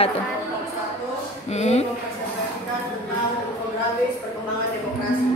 wabarakatuh. Mempresentasikan tentang infografis perkembangan demokrasi.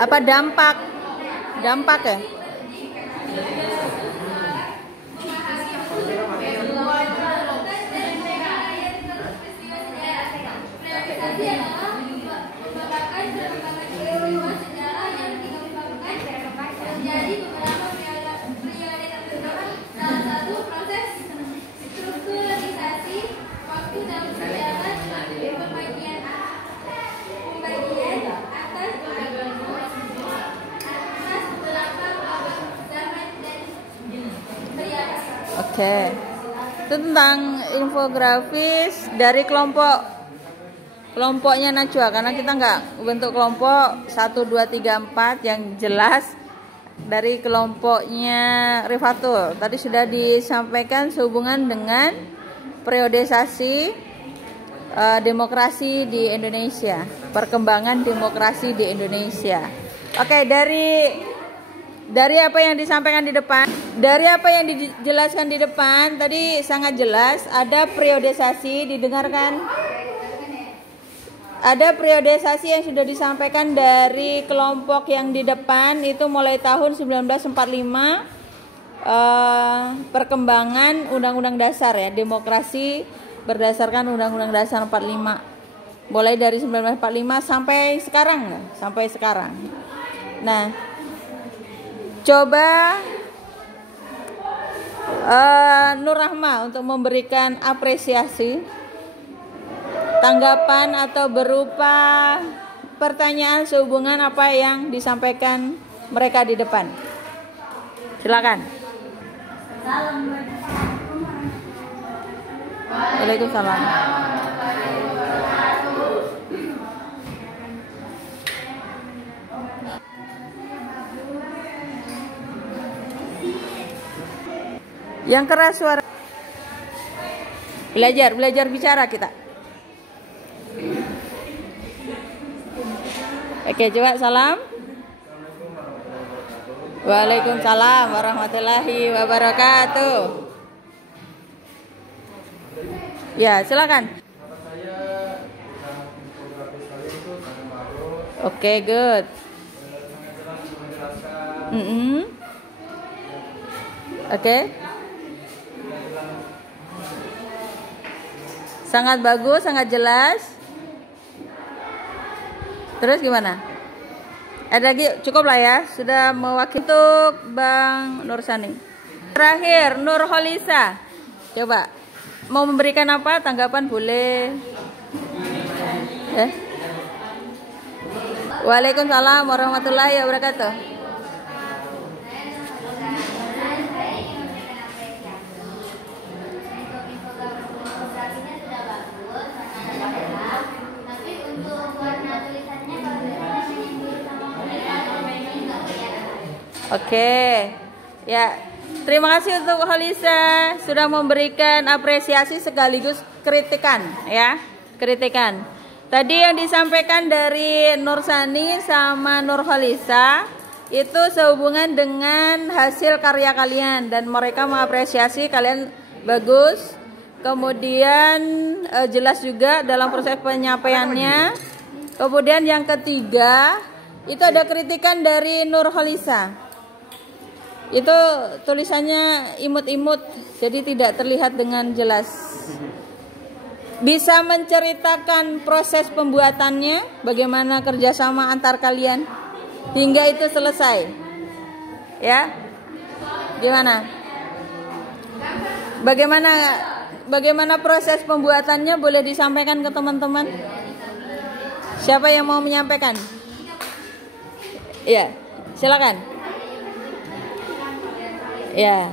Apa dampak ya? Oke. Itu tentang infografis dari kelompoknya Najwa, karena kita nggak bentuk kelompok 1, 2, 3, 4 yang jelas dari kelompoknya Rifatul. Tadi sudah disampaikan sehubungan dengan periodisasi demokrasi di Indonesia, perkembangan demokrasi di Indonesia. Oke, dari apa yang disampaikan di depan, dari apa yang dijelaskan di depan tadi sangat jelas. Ada periodisasi, didengarkan. Ada periodisasi yang sudah disampaikan dari kelompok yang di depan itu mulai tahun 1945, perkembangan Undang-Undang Dasar ya, demokrasi berdasarkan Undang-Undang Dasar 45. Mulai dari 1945 sampai sekarang. Nah, coba Nur Rahma untuk memberikan apresiasi, tanggapan atau berupa pertanyaan sehubungan apa yang disampaikan mereka di depan. Silakan. Waalaikumsalam. Yang keras suara. Belajar bicara kita. Oke, coba salam. Waalaikumsalam warahmatullahi wabarakatuh. Ya, silakan. Oke, good. Oke. Sangat bagus, sangat jelas. Terus gimana? Ada lagi, cukup lah ya. Sudah mewakili untuk Bang Nursani. Terakhir, Nurholisa. Coba, mau memberikan apa? Tanggapan boleh. Waalaikumsalam warahmatullahi wabarakatuh. Oke, ya terima kasih untuk Holisa sudah memberikan apresiasi sekaligus kritikan ya, kritikan. Tadi yang disampaikan dari Nursani sama Nurholisa itu sehubungan dengan hasil karya kalian dan mereka mengapresiasi kalian bagus. Kemudian jelas juga dalam proses penyampaiannya. Kemudian yang ketiga itu ada kritikan dari Nurholisa. Itu tulisannya imut-imut, jadi tidak terlihat dengan jelas. Bisa menceritakan proses pembuatannya, bagaimana kerjasama antar kalian hingga itu selesai, ya? Gimana? Bagaimana proses pembuatannya, boleh disampaikan ke teman-teman? Siapa yang mau menyampaikan? Iya, silakan. Ya,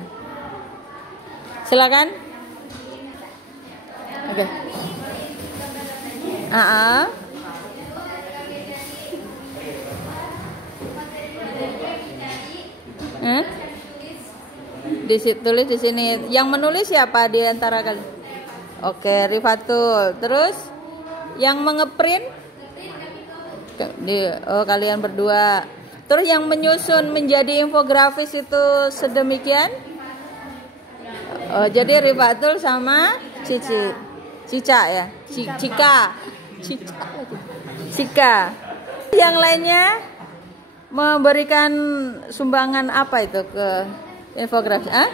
silakan. Oke. Tulis di sini. Yang menulis siapa di antara kalian? Oke, Rifatul. Terus yang mengeprint? Kalian berdua. Terus yang menyusun menjadi infografis itu sedemikian? Jadi Rifatul sama Cica ya? Cika. Yang lainnya memberikan sumbangan apa itu ke infografis?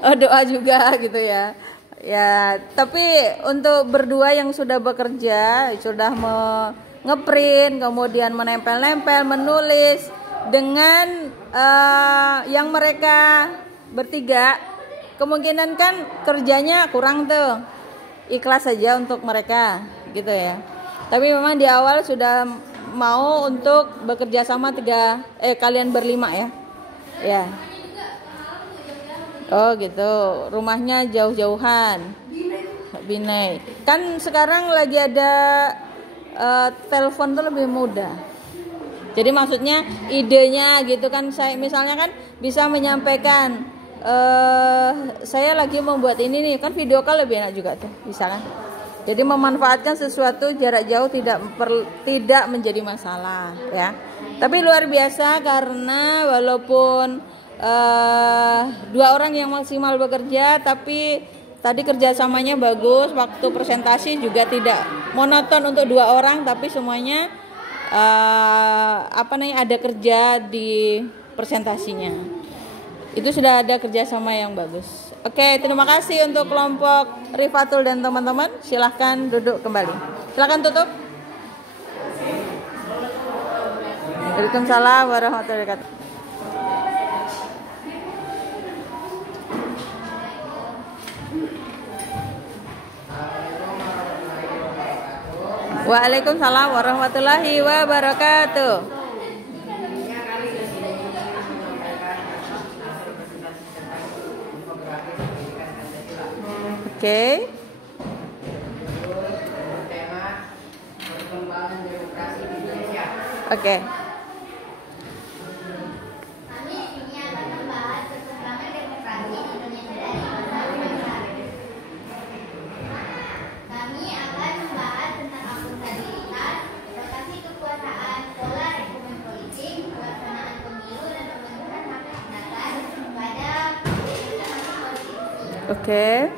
Doa juga gitu ya. Ya, tapi untuk berdua yang sudah bekerja, sudah ngeprint, kemudian menempel-nempel, menulis dengan yang mereka bertiga, kemungkinan kan kerjanya kurang tuh, ikhlas saja untuk mereka gitu ya. Tapi memang di awal sudah mau untuk bekerja sama kalian berlima ya. Ya. Oh gitu, rumahnya jauh-jauhan. Binai. Kan sekarang lagi ada telepon tuh lebih mudah. Jadi maksudnya idenya gitu kan, saya misalnya kan bisa menyampaikan saya lagi membuat ini nih, kan video call lebih enak juga tuh, bisa kan? Jadi memanfaatkan sesuatu jarak jauh tidak menjadi masalah ya. Tapi luar biasa karena walaupun 2 orang yang maksimal bekerja, tapi tadi kerjasamanya bagus. Waktu presentasi juga tidak monoton untuk 2 orang, tapi semuanya ada kerja di presentasinya. Itu sudah ada kerjasama yang bagus. Oke, terima kasih untuk kelompok Rifatul dan teman-teman. Silahkan duduk kembali. Silahkan tutup. Waalaikumsalam warahmatullahi wabarakatuh. Waalaikumsalam warahmatullahi wabarakatuh. Oke. Oke. Oke.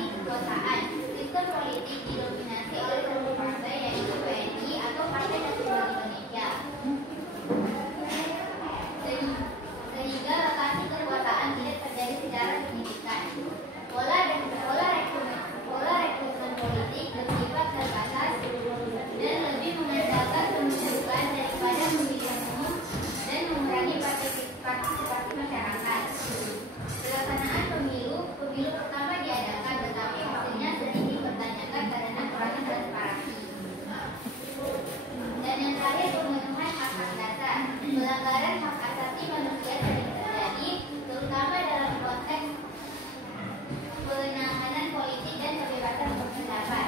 relasi kekuasaan. Sistem politik didominasi oleh satu partai, yaitu PNI atau Partai Nasional Indonesia. Sehingga lokasi kekuasaan tidak terjadi secara signifikan. Pola rekrutmen politik bersifat terbatas dan lebih mengandalkan penunjukan daripada pemilihan umum dan mengurangi partisipasi masyarakat. Pelaksanaan pemilu pertama diadakan, tetapi hasilnya sering dipertanyakan karena kurangnya transparansi. Dan yang terakhir, pemenuhan hak-hak dasar. Pelanggaran hak asasi manusia sering terjadi, terutama dalam konteks penanganan politik dan kebebasan berpendapat.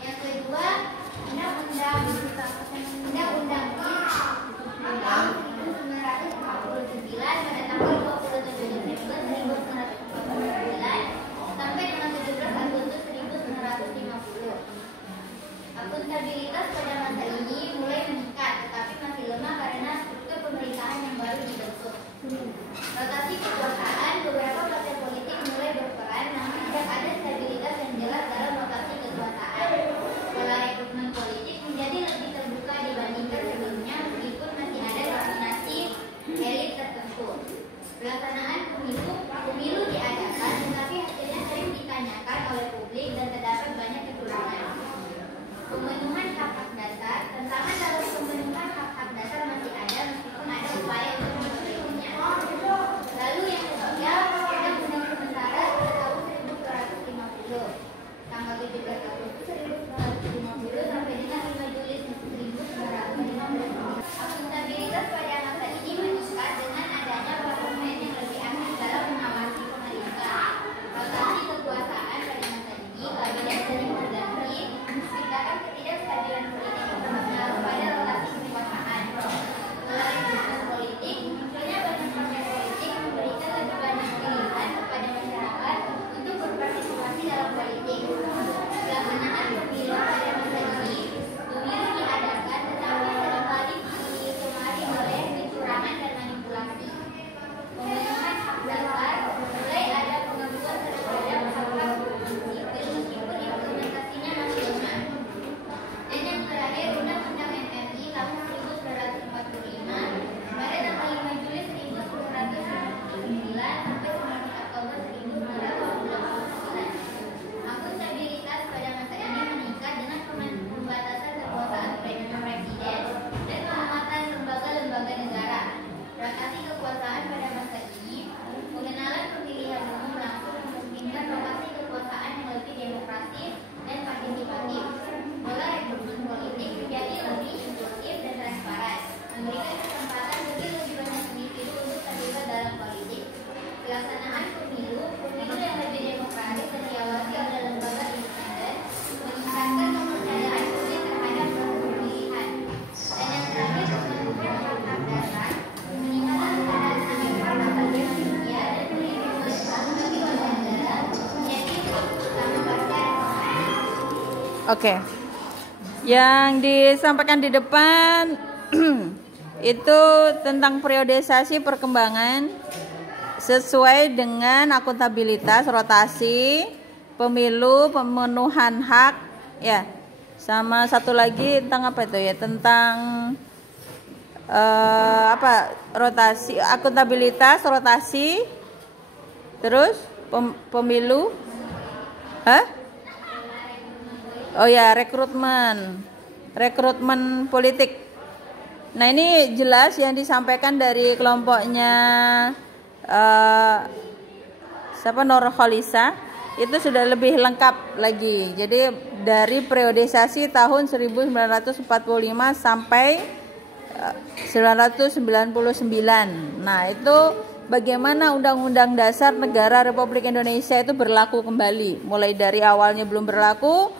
Yang kedua, Undang-Undang tahun 1949 pada tanggal 27 Desember 1949 sampai dengan 17 Agustus 1950. Akuntabilitas pada masa ini mulai meningkat, tetapi masih lemah karena struktur pemerintahan yang baru dibentuk. Rotasi kekuasaan, beberapa partai politik mulai berperan, namun tidak ada stabilitas yang jelas dalam rotasi kekuasaan. Pola rekrutmen politik menjadi lebih terbuka dibandingkan sebelumnya, meskipun masih ada dominasi elit tertentu. Pelaksanaan pemilu diadakan, tetapi hasilnya sering ditanyakan oleh publik dan terdapat banyak kekurangan. Pemenuhan hak-hak dasar, tantangan dalam pemenuhan hak-hak dasar masih ada, meskipun ada upaya untuk memperbaikinya. Lalu yang ketiga, Undang-Undang Sementara tahun 1950, tanggal 17 Agustus 1950 sampai dengan 5 Juli 1950. Akuntabilitas pada masa ini meningkat dengan adanya parlemen yang lebih aktif dalam mengawasi pemerintah. Rotasi kekuasaan pada masa ini, kabinet sering berganti, menciptakan ketidakstabilan politik yang berpengaruh pada rotasi kekuasaan. Polarisasi politik, munculnya banyak partai politik memberikan lebih banyak pilihan kepada masyarakat untuk berpartisipasi dalam politik. Pelaksanaan pemilu pada masa ini, pemilu diadakan tetapi seringkali dicemari oleh kecurangan dan manipulasi. Pemenuhan hak dasar, mulai ada pengakuan terhadap hak-hak sipil meskipun implementasinya masih lemah. Dan yang terakhir, Undang-Undang MNI tahun 1945 pada tanggal 5 Juli 1999 sampai 9 Oktober 1989. Akuntabilitas pada masa ini meningkat dengan pembatasan kekuasaan presiden dan penguatan lembaga-lembaga negara. Rotasi kekuasaan pada masa ini, pengenalan pemilihan umum langsung memungkinkan rotasi kekuasaan yang lebih demokratis dan partisipatif. Pola rekrutmen politik menjadi lebih inklusif dan transparan, memberikan kesempatan bagi lebih banyak individu untuk terlibat dalam politik. Pelaksanaan pemilu yang lebih demokratis dan diawasi oleh lembaga independen, meningkatkan kepercayaan publik terhadap proses pemilihan. Dan yang terakhir, pemenuhan hak-hak dasar, meningkatkan kesadaran akan hak asasi manusia dan perlindungan bagi warga negara menjadi utama pada Oke. Yang disampaikan di depan itu tentang periodisasi perkembangan sesuai dengan akuntabilitas, rotasi, pemilu, pemenuhan hak, ya. Sama satu lagi tentang apa itu ya? Tentang rotasi, akuntabilitas, rotasi, terus pemilu, oh ya, rekrutmen politik. Nah, ini jelas yang disampaikan dari kelompoknya Nurkhalisa itu sudah lebih lengkap lagi. Jadi dari periodisasi tahun 1945 sampai 1999. Nah, itu bagaimana Undang-Undang Dasar Negara Republik Indonesia itu berlaku kembali. Mulai dari awalnya belum berlaku,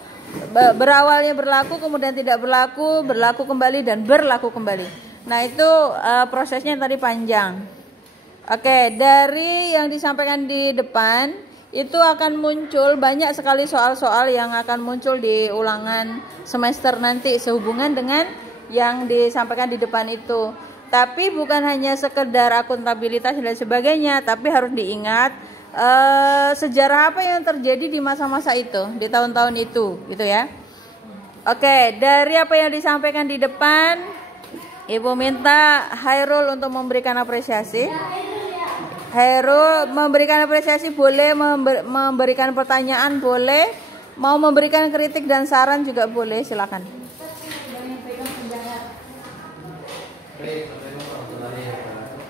berawalnya berlaku, kemudian tidak berlaku, berlaku kembali, dan berlaku kembali. Nah, itu prosesnya tadi panjang. Oke, dari yang disampaikan di depan itu akan muncul banyak sekali soal-soal yang akan muncul di ulangan semester nanti sehubungan dengan yang disampaikan di depan itu. Tapi bukan hanya sekedar akuntabilitas dan sebagainya, tapi harus diingat sejarah apa yang terjadi di masa-masa itu, di tahun-tahun itu, gitu ya. Oke, dari apa yang disampaikan di depan, Ibu minta Hairul untuk memberikan apresiasi. Hairul memberikan apresiasi boleh, memberikan pertanyaan boleh, mau memberikan kritik dan saran juga boleh, silakan.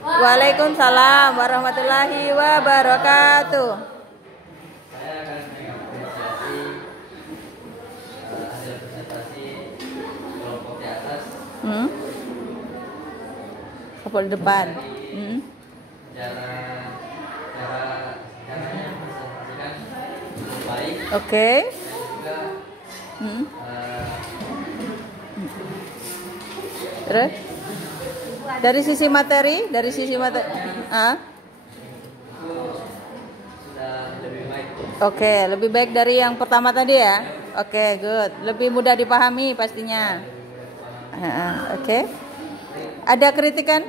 Waalaikumsalam warahmatullahi wabarakatuh. Saya akan mengapresiasi hasil presentasi kelompok di atas. Kelompok di depan. Caranya presentasikan cukup baik. Oke. Juga Terus? Dari sisi materi, sudah lebih baik. Oke, lebih baik dari yang pertama tadi ya. Oke, good. Lebih mudah dipahami pastinya. Oke. Ada kritikan?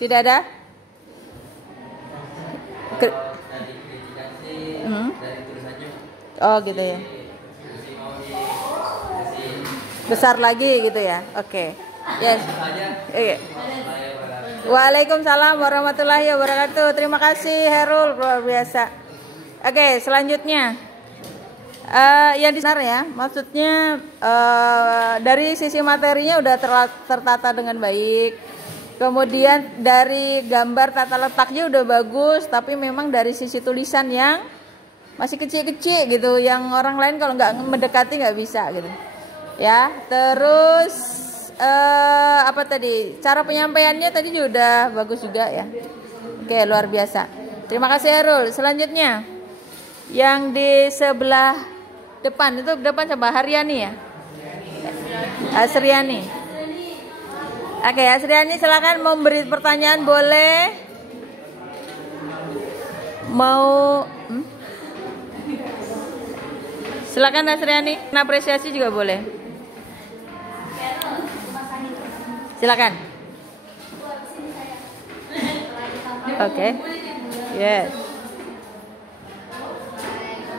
Tidak ada? Kalau tadi kritikan sih dari tulisannya. Oh, gitu ya. Masih mau dikasih Besar lagi gitu ya. Oke. Yes. saja. Oke. Waalaikumsalam warahmatullahi wabarakatuh. Terima kasih Herul, luar biasa. Oke, selanjutnya yang di sana ya, maksudnya dari sisi materinya udah tertata dengan baik. Kemudian dari gambar tata letaknya udah bagus, tapi memang dari sisi tulisan yang masih kecil-kecil gitu, yang orang lain kalau nggak mendekati nggak bisa gitu. Ya, terus apa tadi, cara penyampaiannya tadi juga udah bagus juga ya. Oke, luar biasa. Terima kasih Herul. Selanjutnya yang di sebelah depan itu, depan sama Haryani ya, Asriani. Oke, Asriani silakan memberi pertanyaan boleh, mau silakan Asriani, apresiasi juga boleh. Silakan. Oke. Yes.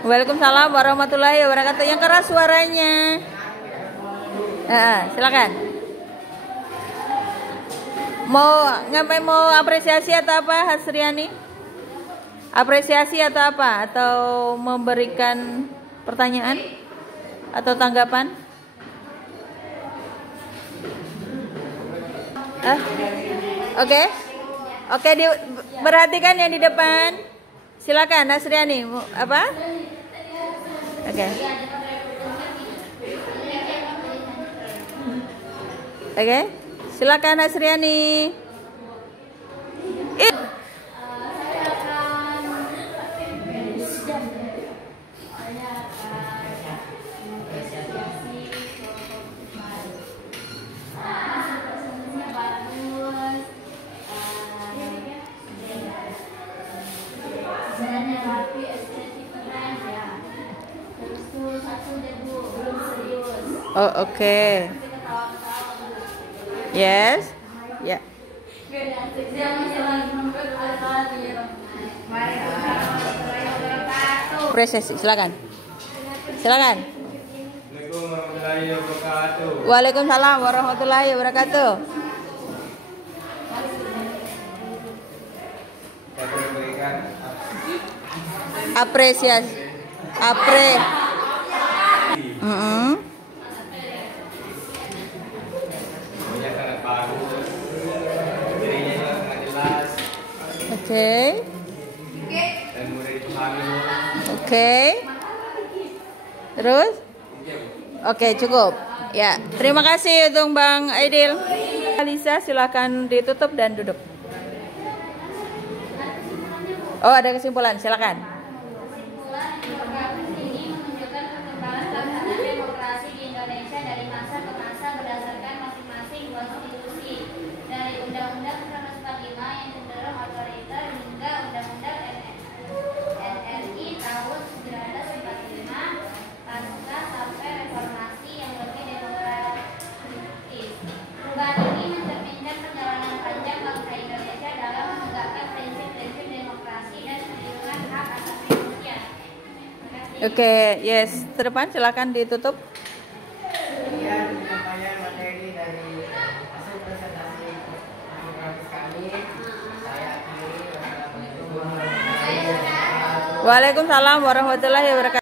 Waalaikumsalam warahmatullahi wabarakatuh. Yang keras suaranya. Silakan. Mau apresiasi atau apa, Hasriani? Apresiasi atau apa? Atau memberikan pertanyaan atau tanggapan? Oke, perhatikan yang di depan. Silakan Nasriani, apa? Oke. Silakan Nasriani. Oh, oke. Yes. Ya. Apresiasi, silakan. Silakan. Waalaikumsalam warahmatullahi wabarakatuh. Apresiasi. Oke. Terus? Oke, cukup. Ya, terima kasih untuk Bang Aidil. Alisa, silakan ditutup dan duduk. Oh, ada kesimpulan, silakan. Kesimpulan, infografis ini menunjukkan perkembangan pelaksanaan demokrasi di Indonesia dari masa ke masa berdasarkan masing-masing konstitusi, dari Undang-Undang 1945 yang cenderung otoriter hingga Undang-Undang NRI tahun 1945 pasca sampai reformasi yang lebih demokratis. Perubahan ini mencerminkan perjalanan panjang bangsa Indonesia dalam menegakkan prinsip-prinsip demokrasi dan perlindungan hak Oke, yes. Terdepan silakan ditutup. Kemudian penyampaian materi dari hasil presentasi demokratis kami. Saya akhiri. Wassalamualaikum warahmatullahi wabarakatuh. Waalaikumsalam warahmatullahi wabarakatuh.